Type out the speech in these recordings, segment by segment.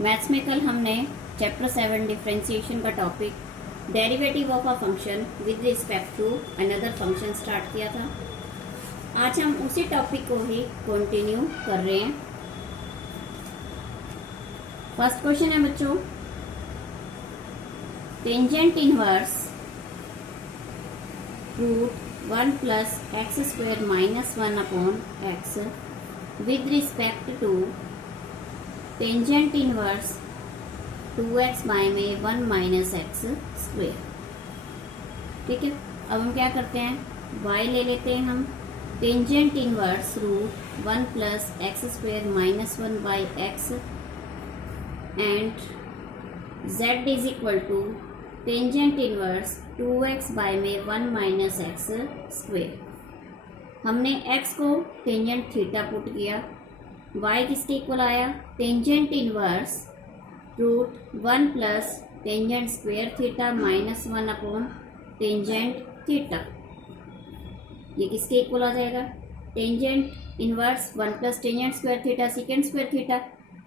Maths में कल हमने चैप्टर 7 डिफरेंशिएशन का topic derivative of a function with respect to another function start किया था। आज हम उसी टॉपिक को ही कंटिन्यू कर रहे हैं। फर्स्ट क्वेश्चन है बच्चों, tangent inverse root 1 plus x square minus 1 upon x with respect to tangent inverse 2x by में 1 माइनस एक्स स्क्वेयर। ठीक है, अब हम क्या करते हैं, y ले लेते हैं हम tangent inverse root 1 plus x square minus 1 by x and z is equal to tangent inverse 2x by में 1 माइनस एक्स स्क्वेयर। हमने x को टेंजेंट थीटा पुट किया, y किसके इक्वल आया, tangent inverse root 1 plus tangent square theta minus 1 upon tangent theta. ये किसके equal आ जाएगा, tangent inverse 1 plus tangent square theta second square theta,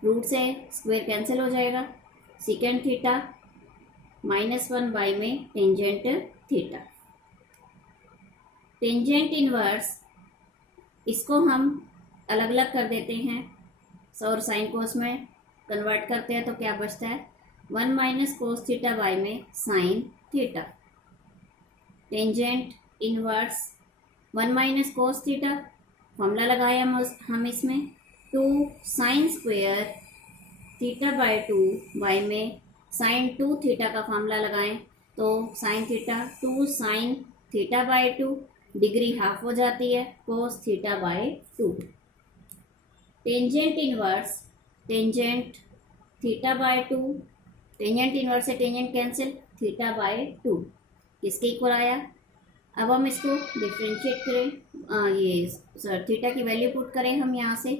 root से स्क्वेयर कैंसिल हो जाएगा, सेकेंड थीटा माइनस 1 बाई में टेंजेंट थीटा। टेंजेंट इनवर्स इसको हम अलग अलग कर देते हैं और साइन कोस में कन्वर्ट करते हैं तो क्या बचता है, 1 माइनस कोस थीटा बाय में sine theta. Tangent inverse 1 minus cos theta, formula लगाया हम इसमें 2 sine square theta by 2 by में साइन 2 थीटा का फॉर्मूला लगाएं तो sine theta 2 sine theta by 2, degree half हो जाती है, cos theta by 2। Tangent inverse tangent theta by 2, tangent inverse से टेंजेंट कैंसिल, थीटा बाय 2 किसके इक्वल आया। अब हम इसको डिफ्रेंशिएट करें, ये सर थीटा की वैल्यू पुट करें हम यहाँ से,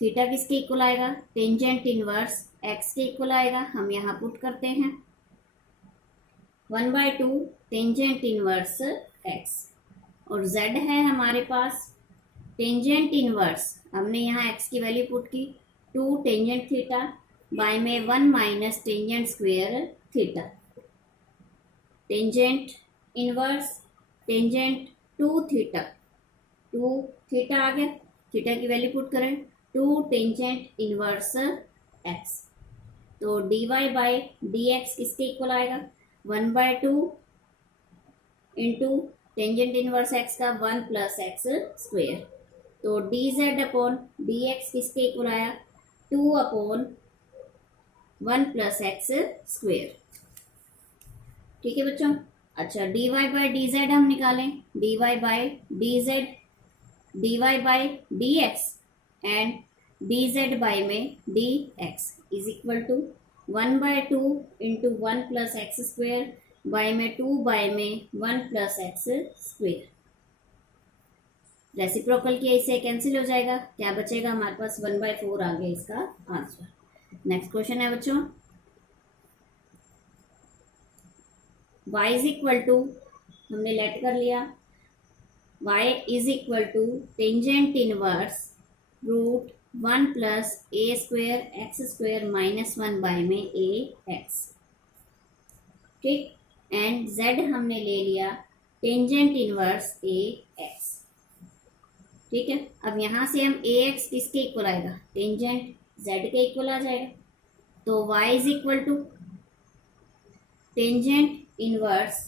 थीटा किसके इक्वल आएगा, टेंजेंट इनवर्स एक्स के इक्वल आएगा, हम यहाँ पुट करते हैं 1/2 टेंजेंट इनवर्स एक्स और z है हमारे पास टेंजेंट इनवर्स, हमने यहाँ x की वैल्यू पुट की 2 टेंजेंट थीटा बाय में 1 minus tangent square theta. Tangent inverse tangent 2 theta, 2 theta आ गया, थीटा की वैल्यू पुट करें 2 टेंजेंट इनवर्स x, तो dy बाय dx किसके इक्वल आएगा, 1/2 इंटू टेंजेंट इनवर्स x का 1 प्लस एक्स स्क्वेयर, तो dz अपॉन dx किसके इक्वल आया, 2 अपॉन 1 प्लस एक्स स्क्वेयर। ठीक है बच्चों, अच्छा dy बाय dz हम निकालें, dy by dz, dy by dx and dz by में dx is equal to 1/2 into 1 plus x square by में 2 बाय में 1 प्लस एक्स स्क्वेयर। रेसिप्रोकल किया इसे कैंसिल हो जाएगा, क्या बचेगा हमारे पास 1/4 आ गया इसका आंसर। नेक्स्ट क्वेश्चन है बच्चों, y इज इक्वल टू, हमने लेट कर लिया, y is equal to tangent inverse root 1 plus a square x square minus 1 by में ए एक्स। ठीक, एंड z हमने ले लिया टेंजेंट इनवर्स ए एक्स। ठीक है, अब यहाँ से हम ए एक्स किसके इक्वल आएगा, टेंजेंट z के इक्वल आ जाएगा, तो y is equal to tangent inverse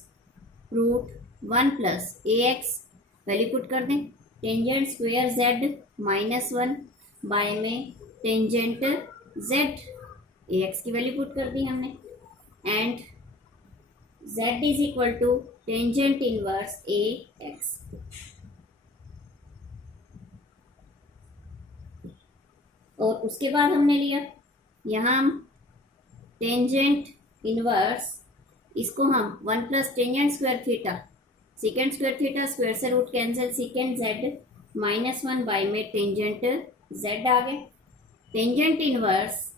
root 1 plus a x, value put कर दें, tangent square z minus 1 by में टेंजेंट z, ए एक्स की वैल्यू पुट कर दी हमने, and z is equal to tangent inverse a x. और उसके बाद हमने लिया यहाँ हम टेंजेंट इनवर्स, इसको हम 1 plus tangent square theta secant square theta, square से root cancel, secant z minus 1 by में टेंजेंट z आ गए, tangent inverse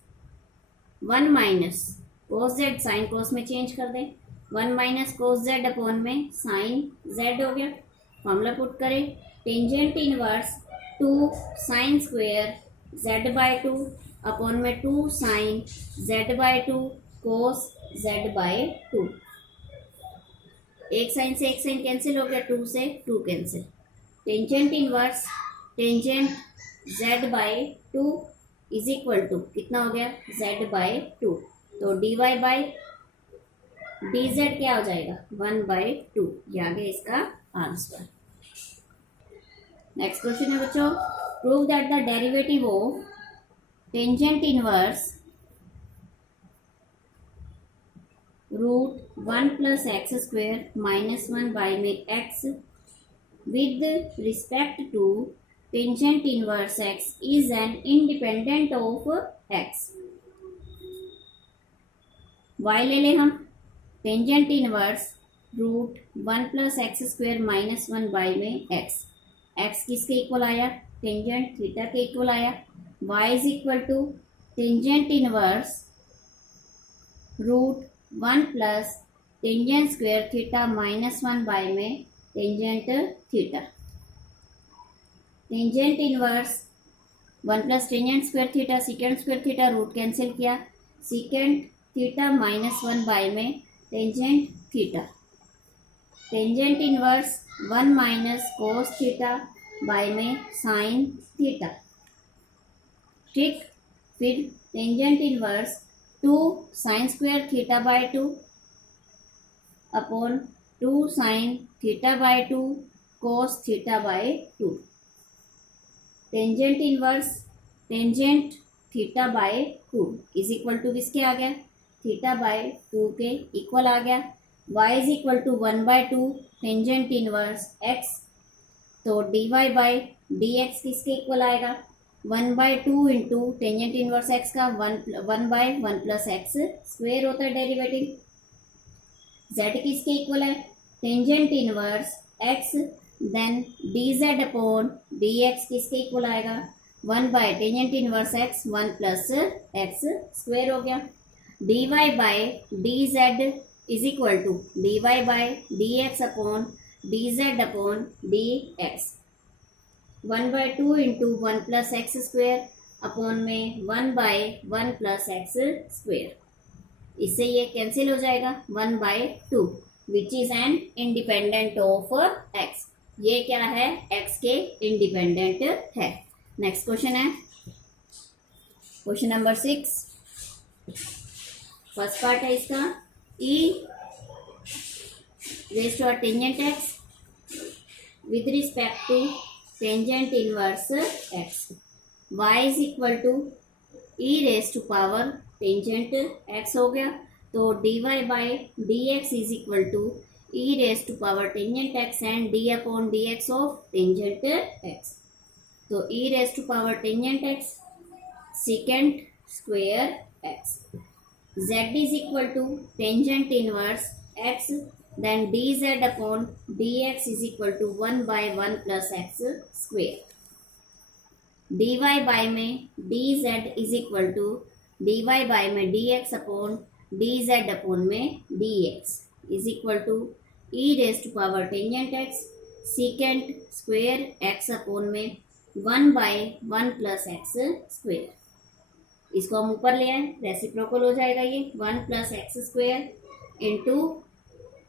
1 minus cos z, sine cos में चेंज कर दें, 1 माइनस कोस z अपॉन में साइन z हो गया, फॉर्मूला पुट करें tangent inverse 2 sine square z/2 upon में 2 साइन z/2 कोस z/2। एक साइन से एक साइन कैंसिल हो गया, 2 से 2 cancel. Tangent inverse tangent z/2 is equal to कितना हो गया, z/2। तो dy बाई dz क्या हो जाएगा, 1/2। ये आ गया इसका आंसर। नेक्स्ट क्वेश्चन है बच्चों, prove that the derivative of tangent inverse √1 + x² - 1 by में x with respect to tangent inverse x is an independent of x। y ले लें हम, टेंजेंट इनवर्स √1 + x² - 1 बाई में x किसके इक्वल आया, tangent theta के इक्वल आया। y is equal to tangent inverse √1 + tangent square theta -1 by में tangent theta. Tangent inverse 1 + tangent square theta secant square theta, root cancel किया, secant theta -1 by में tangent theta. Tangent inverse 1 - cos theta by में sine theta. ठीक, फिर tangent inverse 2 sine square theta by 2 upon 2 sine theta by 2 cos theta by 2। Tangent inverse tangent theta by 2 is equal to किसके आ गया, theta by 2 के equal आ गया। y is equal to 1/2 tangent inverse x, तो dy by dx किसके equal आएगा, 1/2 into tangent inverse x का 1/1 + x स्क्वेयर होता है डेरिवेटिव। z किसके इक्वल है, tangent inverse x, then dz upon dx किसके इक्वल आएगा, 1 by tangent inverse x 1 + x square हो गया। dy by dz is equal to dy by dx upon dz upon dx। 1/2 into 1 + x square upon में 1/1 + x square. इससे ये cancel हो जाएगा, 1/2 which is an independent of x। ये क्या है, x के इंडिपेंडेंट है। नेक्स्ट क्वेश्चन है क्वेश्चन नंबर 6। फर्स्ट पार्ट है इसका, e raise to tangent x with respect to tangent inverse x। y is equal to e raise to power tangent x हो गया, तो dy by dx is equal to e raise to power tangent x and d upon dx of tangent x। तो e raise to power tangent x second square x। z is equal to tangent inverse x, then dz upon dx is equal to 1/1 + x square. dy by में dz is equal to dy by में dx upon dz upon में dx is equal to e raise to power tangent x second square x upon में 1/1 + x square. इसको हम ऊपर ले आए, reciprocal हो जाएगा ये 1 + x square into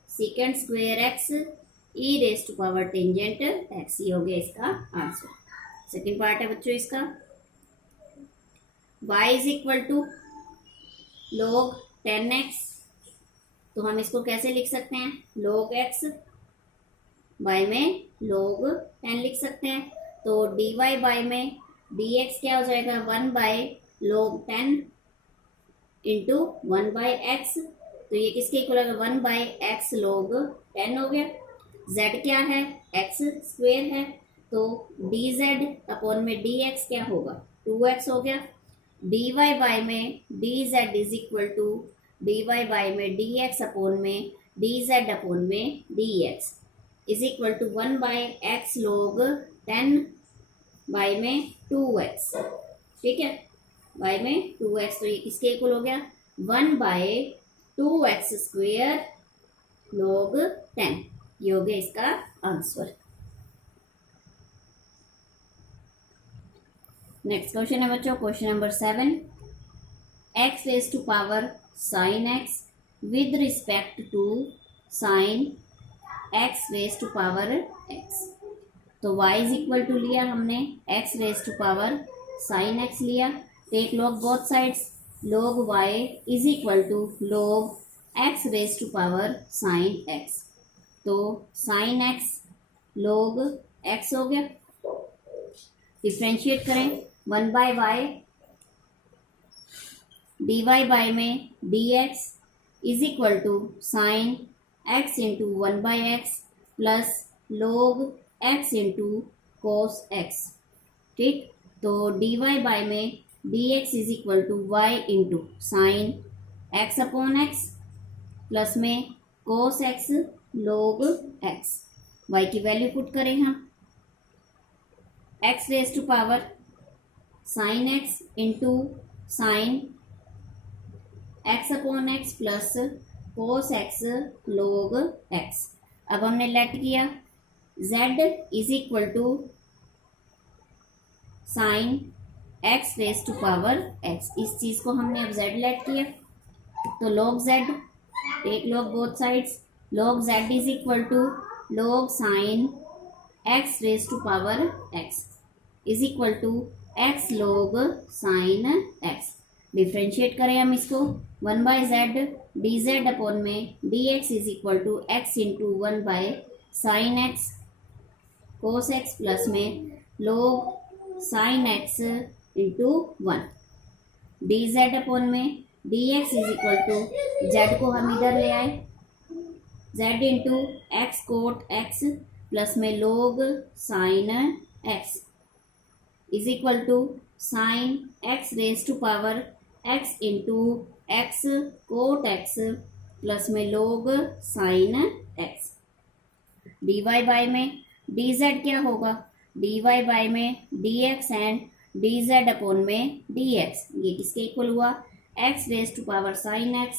second square x e raise to power tangent x। ये हो गया इसका आंसर। सेकेंड पार्ट है बच्चों इसका, y is equal to log 10x, तो हम इसको कैसे लिख सकते हैं, log x बाई में log 10 लिख सकते हैं। तो dy बाई में dx क्या हो जाएगा, 1/log 10 इंटू 1/x, तो ये किसके इक्वल है, 1/x log 10 हो गया। z क्या है, x स्क्वेयर है, तो dz अपॉन में dx क्या होगा, 2x हो गया। dy बाई में dz is equal to dy by में dx अपॉन में dz अपॉन में dx is equal to 1/x log 10 by में 2x। ठीक है, y में 2x, तो ये किसके इक्वल हो गया, 1/2x स्क्वेयर log 10। ये हो गया इसका आंसर। नेक्स्ट क्वेश्चन है बच्चों, question number 7, x raise to power sine x with respect to sine x raise to power x. तो y इज इक्वल टू लिया हमने x raise to power sine x लिया, take log both sides, log y is equal to log x raise to power sine x। तो sine x log x हो गया। Differentiate करें, 1 by y d y by में dx is equal to sine x into 1 by x plus log x into cos x। ठीक, तो dy by में dx is equal to y into sine x upon x plus में cos x log x। y की value put करें हम, x raise to power sine x into sine x upon x plus cos x log x। अब हमने let किया z is equal to sine x raise to power x, इस चीज को हमने अब z लेट किया, तो log z, take log both sides, log z is equal to log sine x raise to power x is equal to x log sine x। Differentiate करें हम इसको, 1 by z d z upon में dx is equal to x into 1 by sine x cos x plus में log sine x into 1। D z upon में dx is equal to z को हम इधर ले आए, z into x cot x plus में log sine x is equal to sine x raise to power x into x cot x plus में log sine x। dy by में dz क्या होगा, dy बाय में dx and dz upon में dx, ये किसके equal हुआ, x raise to power sine x,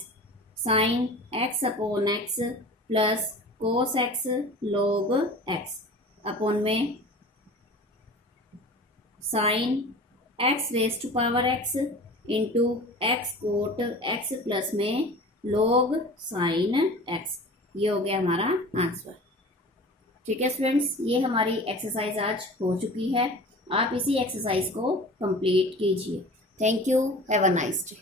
sine x upon x plus cos x log x upon में sine x raise to power x into x cot x plus में log sine x। ये हो गया हमारा answer. ठीक है students, ये हमारी एक्सरसाइज आज हो चुकी है। आप इसी एक्सरसाइज को कंप्लीट कीजिए। Thank you, have a nice day.